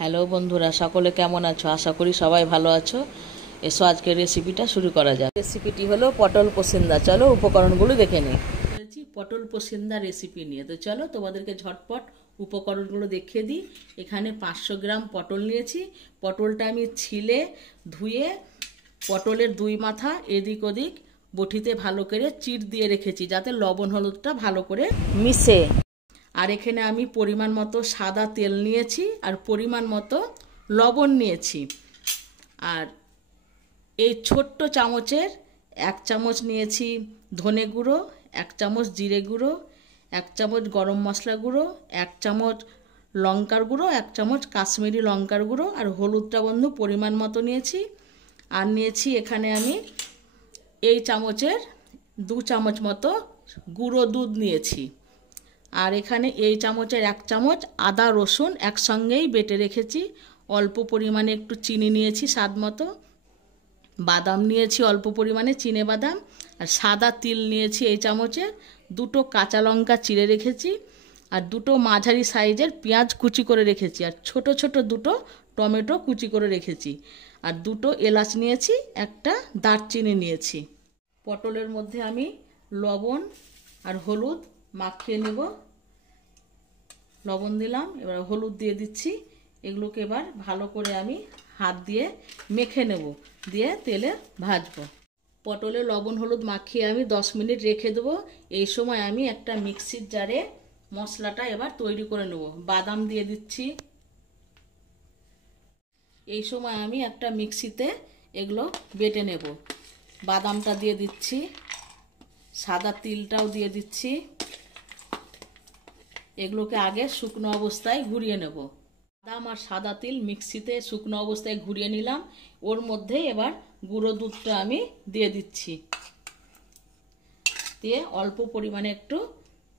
Hello বন্ধুরা, সকলে কেমন আছো? আশা করি সবাই ভালো আছো। এসো আজকের রেসিপিটা শুরু করা যাক। রেসিপিটি হলো পটল পসিন্দা। চলো উপকরণগুলো দেখে নিই। পটল পসিন্দা রেসিপি নিয়ে, তো চলো তোমাদেরকে ঝটপট উপকরণগুলো দেখিয়ে দিই। এখানে 500 গ্রাম পটল নিয়েছি। পটলটা আমি ছিলে ধুয়ে পটলের দুই মাথা এদিক ওদিক বটিতে ভালো করে চিড় দিয়ে রেখেছি, যাতে লবণ হলুদটা ভালো করে মিশে। আর এখানে আমি পরিমাণ মতো সাদা তেল নিয়েছি আর পরিমাণ মতো লবণ নিয়েছি। আর এই ছোট্ট চামচের 1 চামচ নিয়েছি ধনে গুঁড়ো, 1 চামচ জিরে গুঁড়ো, 1 চামচ গরম মশলা গুঁড়ো, 1 চামচ লঙ্কার গুঁড়ো, 1 চামচ কাশ্মীরি লঙ্কার গুঁড়ো, আর হলুদটা বন্ধু পরিমাণ মতো নিয়েছি। আর নিয়েছি এখানে আমি এই চামচের 2 চামচ মতো গুঁড়ো দুধ নিয়েছি। আর এখানে এই চামচের 1 চামচ আদা রসুন একসঙ্গেই বেটে রেখেছি। অল্প পরিমাণে একটু চিনি নিয়েছি স্বাদ মতো। বাদাম নিয়েছি অল্প পরিমাণে, চিনে বাদাম। আর সাদা তিল নিয়েছি এই চামচে। 2টো কাঁচা লঙ্কা চিড়ে রেখেছি। আর 2টো মাঝারি সাইজের পেঁয়াজ কুচি করে রেখেছি। আর ছোট ছোট 2টো টমেটো কুচি করে রেখেছি। আর 2টো এলাচ নিয়েছি, একটা দারচিনি নিয়েছি। পটলের মধ্যে আমি লবণ আর হলুদ মাখিয়ে নেব। লবণ দিলাম, এবার হলুদ দিয়ে দিচ্ছি। এগুলোকে এবার ভালো করে আমি হাত দিয়ে মেখে নেব, দিয়ে তেলে ভাজবো। পটলে লবণ হলুদ মাখিয়ে আমি 10 মিনিট রেখে দেবো। এই সময় আমি একটা মিক্সির জারে মশলাটা এবার তৈরি করে নেব। বাদাম দিয়ে দিচ্ছি। এই সময় আমি একটা মিক্সিতে এগুলো বেটে নেব। বাদামটা দিয়ে দিচ্ছি, সাদা তিলটাও দিয়ে দিচ্ছি। এগুলোকে আগে শুকনো অবস্থায় ঘুরিয়ে নেব। বাদাম আর সাদা তিল মিক্সিতে শুকনো অবস্থায় ঘুরিয়ে নিলাম। ওর মধ্যে এবার গুঁড়ো দুধটা আমি দিয়ে দিচ্ছি। দিয়ে অল্প পরিমাণে একটু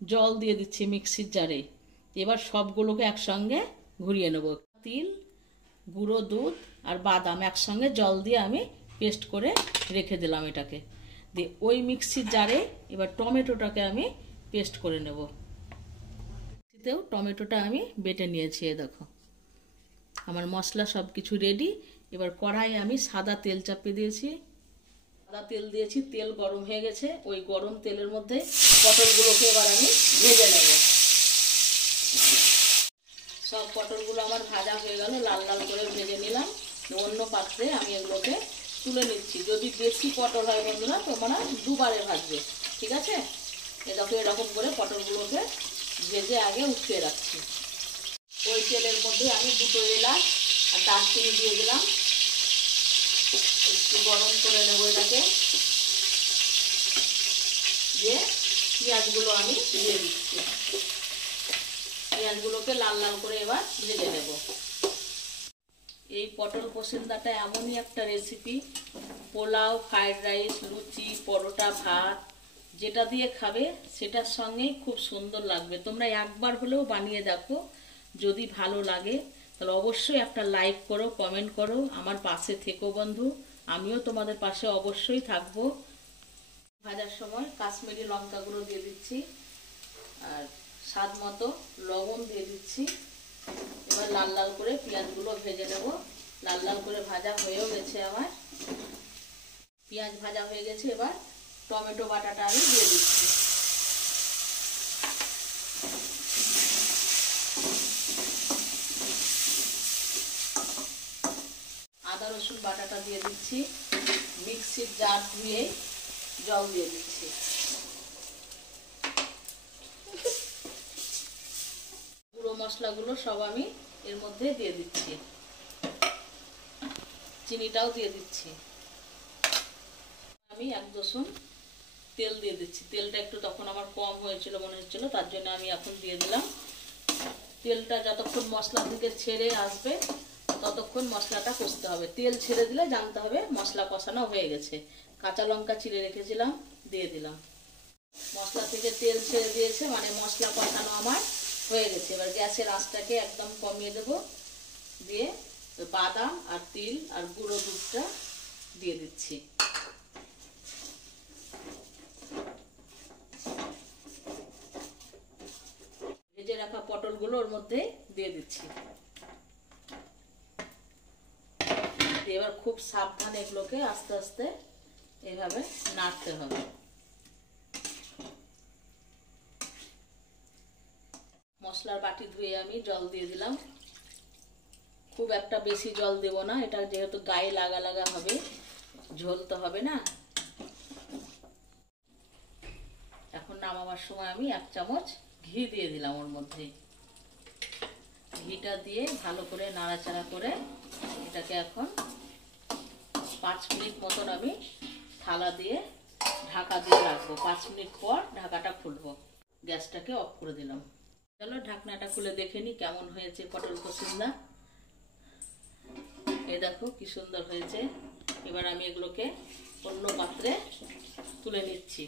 জল দিয়ে দিচ্ছি মিক্সির জারে। এবার সবগুলোকে একসঙ্গে ঘুরিয়ে নেব। তিল, গুঁড়ো দুধ আর বাদাম একসঙ্গে জল দিয়ে আমি পেস্ট করে রেখে দিলাম এটাকে। দিয়ে ওই মিক্সির জারে এবার টমেটোটাকে আমি পেস্ট করে নেব। টমেটোটা আমি বেটে নিয়েছি। দেখো আমার মশলা সব কিছু রেডি। এবার কড়াই আমি সাদা তেল চাপিয়ে দিয়েছি। সাদা তেল দিয়েছি, তেল গরম হয়ে গেছে। ওই গরম তেলের মধ্যে পটলগুলোকে এবার আমি ভেজে নেব। সব পটলগুলো আমার ভাজা হয়ে গেল, লাল লাল করে ভেজে নিলাম। অন্য পাত্রে আমি এগুলোকে তুলে নিচ্ছি। যদি বেশি পটল হয় বন্ধুরা, তোমরা দুবারে ভাজবে, ঠিক আছে? দেখো এরকম করে পটলগুলোকে ভেজে আগে উঠিয়ে রাখছি। ওই তেলের মধ্যে আমি 2টো এলাচ আর দারচিনি দিয়ে দিলাম। একটু গরম করে নেবো এটাকে। দিয়ে পেঁয়াজগুলো আমি দিয়ে দিচ্ছি। পেঁয়াজগুলোকে লাল লাল করে এবার ভেজে নেব। এই পটল পসিন্দাটা এমনই একটা রেসিপি, পোলাও, ফ্রাইড রাইস, লুচি, পরোটা, ভাত যেটা দিয়ে খাবে সেটার সঙ্গেই খুব সুন্দর লাগবে। তোমরা একবার হলেও বানিয়ে দেখো। যদি ভালো লাগে তাহলে অবশ্যই একটা লাইক করো, কমেন্ট করো, আমার পাশে থেকো বন্ধু। আমিও তোমাদের পাশে অবশ্যই থাকবো। ভাজার সময় কাশ্মীরি লঙ্কা গুঁড়ো দিয়ে দিচ্ছি আর স্বাদ মতো লবণ দিয়ে দিচ্ছি। এবার লাল লাল করে পেঁয়াজগুলো ভেজে নেব। লাল লাল করে ভাজা হয়েও গেছে আমার। পেঁয়াজ ভাজা হয়ে গেছে। এবার টমেটো বাটাটা আমি দিয়ে দিচ্ছি। আদা রসুন বাটাটা দিয়ে দিচ্ছি। মিক্সির জার ধুয়ে জল দিয়ে দিচ্ছি। গুঁড়ো মশলাগুলো সব আমি এর মধ্যে দিয়ে দিচ্ছি। চিনিটাও দিয়ে দিচ্ছি। আমি 1 দশম তেল দিয়ে দিচ্ছি। তেলটা একটু তখন আমার কম হয়েছিল মনে হচ্ছিল, তার জন্য আমি এখন দিয়ে দিলাম। তেলটা যতক্ষণ মশলা থেকে ছেড়ে আসবে ততক্ষণ মশলাটা কষতে হবে। তেল ছেড়ে দিলে জানতে হবে মশলা কষানো হয়ে গেছে। কাঁচা লঙ্কা চিড়ে রেখেছিলাম, দিয়ে দিলাম। মশলা থেকে তেল ছেড়ে দিয়েছে, মানে মশলা কষানো আমার হয়ে গেছে। এবার গ্যাসের আঁচটাকে একদম কমিয়ে দেব। দিয়ে বাদাম আর তিল আর গুঁড়ো দুধটা দিয়ে দিচ্ছি। ভেজে রাখা পটলগুলো ওর মধ্যে দিয়ে দিচ্ছি। দিয়ে এবার খুব সাবধানে এগুলোকে আস্তে আস্তে এভাবে নাড়তে হবে। মশলার বাটি ধুয়ে আমি জল দিয়ে দিলাম। খুব একটা বেশি জল দেব না, এটা যেহেতু গায়ে লাগা লাগা হবে, ঝোল তো হবে না। এখন নামাবার সময় আমি 1 চামচ ঘি দিয়ে দিলাম ওর মধ্যে। ঘিটা দিয়ে ভালো করে নাড়াচাড়া করে এটাকে এখন 5 মিনিট মতন আমি থালা দিয়ে ঢাকা দিয়ে রাখবো। 5 মিনিট পর ঢাকাটা খুলবো। গ্যাসটাকে অফ করে দিলাম। চলো ঢাকনাটা খুলে দেখে নি কেমন হয়েছে পটল পসিন্দা। এই দেখো কি সুন্দর হয়েছে। এবার আমি এগুলোকে অন্য পাত্রে তুলে নিচ্ছি।